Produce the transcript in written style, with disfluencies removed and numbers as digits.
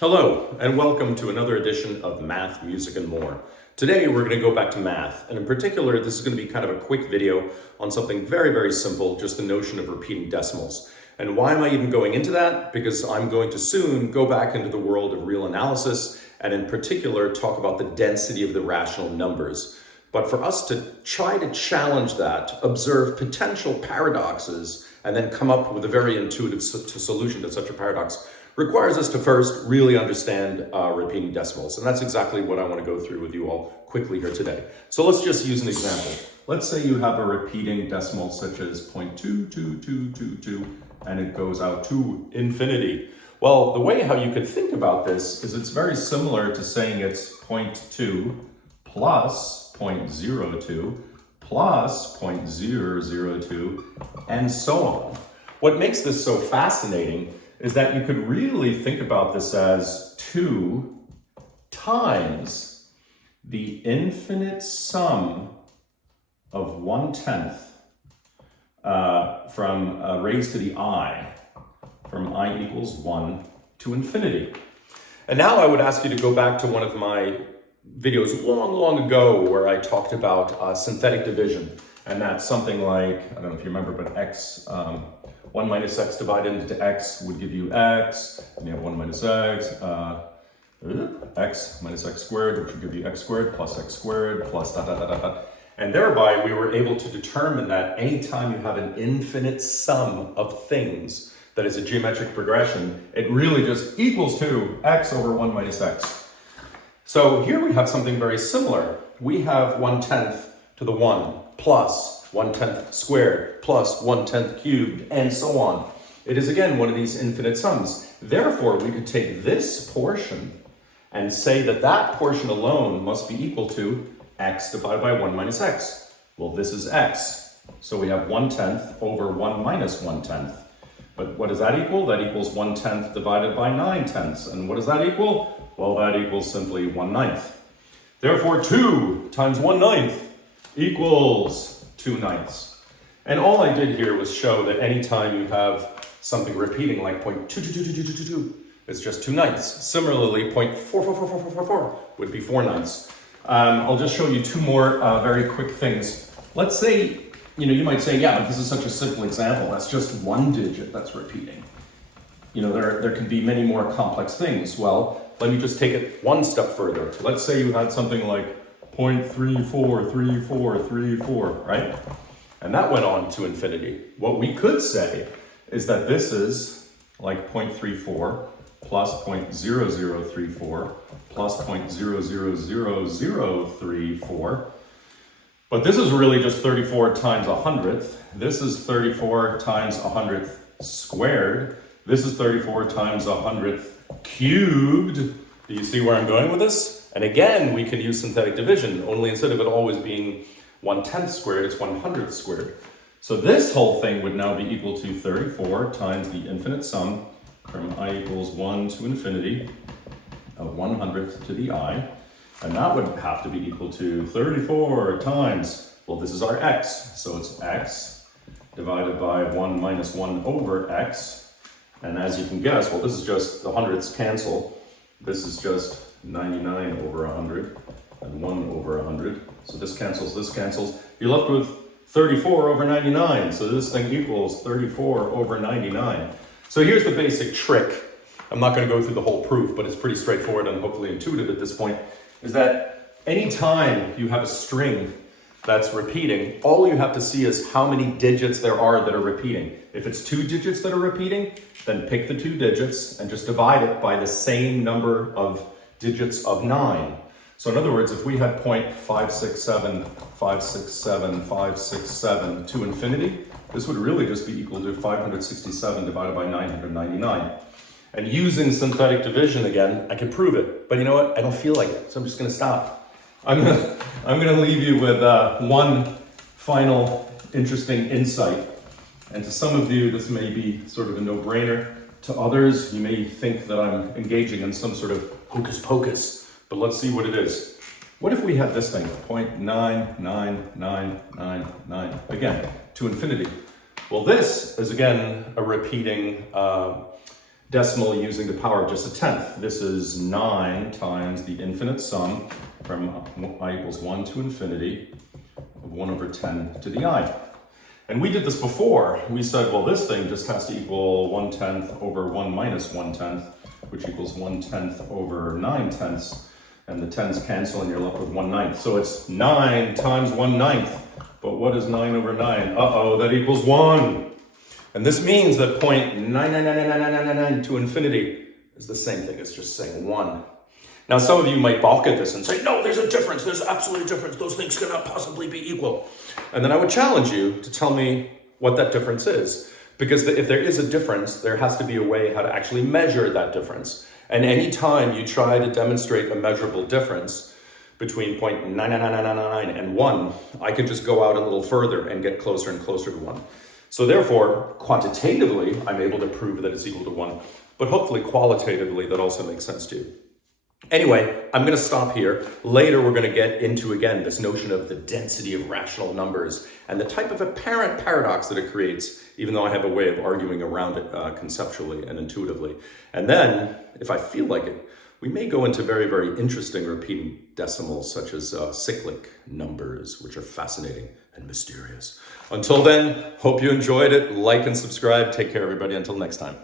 Hello, and welcome to another edition of Math, Music, and More. Today, we're going to go back to math, and in particular, this is going to be kind of a quick video on something very, very simple, just the notion of repeating decimals. And why am I even going into that? Because I'm going to soon go back into the world of real analysis, and in particular, talk about the density of the rational numbers. But for us to try to challenge that, observe potential paradoxes, and then come up with a very intuitive solution to such a paradox, requires us to first really understand repeating decimals. And that's exactly what I want to go through with you all quickly here today. So let's just use an example. Let's say you have a repeating decimal such as 0.22222, and it goes out to infinity. Well, the way how you could think about this is it's very similar to saying it's 0.2 plus 0.02 plus 0.002, and so on. What makes this so fascinating is that you could really think about this as 2 times the infinite sum of 1/10 from raised to the I, from I equals 1 to infinity. And now I would ask you to go back to one of my videos long ago where I talked about synthetic division. And that's something like, I don't know if you remember, but x, 1 minus x divided into x would give you x, and you have 1 minus x, x minus x squared, which would give you x squared plus dot, dot, dot, dot, dot. And thereby we were able to determine that anytime you have an infinite sum of things that is a geometric progression, it really just equals to x over 1 minus x. So here we have something very similar. We have 1/10 to the 1 plus 1/10 squared plus 1/10 cubed, and so on. It is again one of these infinite sums. Therefore, we could take this portion and say that that portion alone must be equal to x divided by 1 minus x. Well, this is x. So we have 1/10 over 1 minus 1/10. But what does that equal? That equals 1/10 divided by 9/10. And what does that equal? Well, that equals simply 1/9. Therefore, 2 times 1/9 equals 2/9. And all I did here was show that anytime you have something repeating like 0.22222, it's just 2/9. Similarly, 0.44444 would be 4/9. I'll just show you two more very quick things. Let's say, you might say, yeah, but this is such a simple example. That's just one digit that's repeating. There can be many more complex things. Well, let me just take it one step further. Let's say you had something like 0.343434, right? And that went on to infinity. What we could say is that this is like 0.34 plus 0.0034 plus 0.00034. But this is really just 34 times 100th. This is 34 times 100th squared. This is 34 times 100th cubed. Do you see where I'm going with this? And again, we can use synthetic division, only instead of it always being 1/10 squared, it's 100th squared. So this whole thing would now be equal to 34 times the infinite sum from I equals 1 to infinity of 100th to the I. And that would have to be equal to 34 times, well, this is our x. So it's x divided by 1 minus 1 over x. And as you can guess, well, this is just the hundredths cancel. This is just 99 over 100 and 1 over 100. So this cancels, this cancels. You're left with 34 over 99. So this thing equals 34 over 99. So here's the basic trick. I'm not going to go through the whole proof, but it's pretty straightforward and hopefully intuitive at this point, is that anytime you have a string that's repeating, all you have to see is how many digits there are that are repeating. If it's 2 digits that are repeating, then pick the 2 digits and just divide it by the same number of digits of 9. So in other words, if we had 0.567567 to infinity, this would really just be equal to 567 divided by 999. And using synthetic division again, I can prove it. But you know what? I don't feel like it, so I'm just going to stop. I'm gonna leave you with one final interesting insight. And to some of you, this may be sort of a no-brainer. To others, you may think that I'm engaging in some sort of hocus pocus. But let's see what it is. What if we had this thing, 0.99999, again, to infinity? Well, this is again a repeating decimal using the power of just a tenth. This is 9 times the infinite sum from I equals 1 to infinity of 1 over 10 to the I. And we did this before. We said, well, this thing just has to equal 1/10 over 1 minus 1/10, which equals 1/10 over 9/10. And the 10s cancel and you're left with 1/9. So it's 9 times 1/9. But what is 9 over 9? Uh-oh, that equals 1. And this means that point 9999999 to infinity is the same thing as just saying 1. Now, some of you might balk at this and say, no, there's a difference. There's absolutely a difference. Those things cannot possibly be equal. And then I would challenge you to tell me what that difference is. Because if there is a difference, there has to be a way how to actually measure that difference. And any time you try to demonstrate a measurable difference between point 99999 and 1, I can just go out a little further and get closer and closer to 1. So therefore, quantitatively, I'm able to prove that it's equal to 1. But hopefully, qualitatively, that also makes sense to you. Anyway, I'm going to stop here. Later, we're going to get into, again, this notion of the density of rational numbers and the type of apparent paradox that it creates, even though I have a way of arguing around it conceptually and intuitively. And then, if I feel like it, we may go into very, very interesting repeating decimals, such as cyclic numbers, which are fascinating and mysterious. Until then, hope you enjoyed it. Like and subscribe. Take care, everybody. Until next time.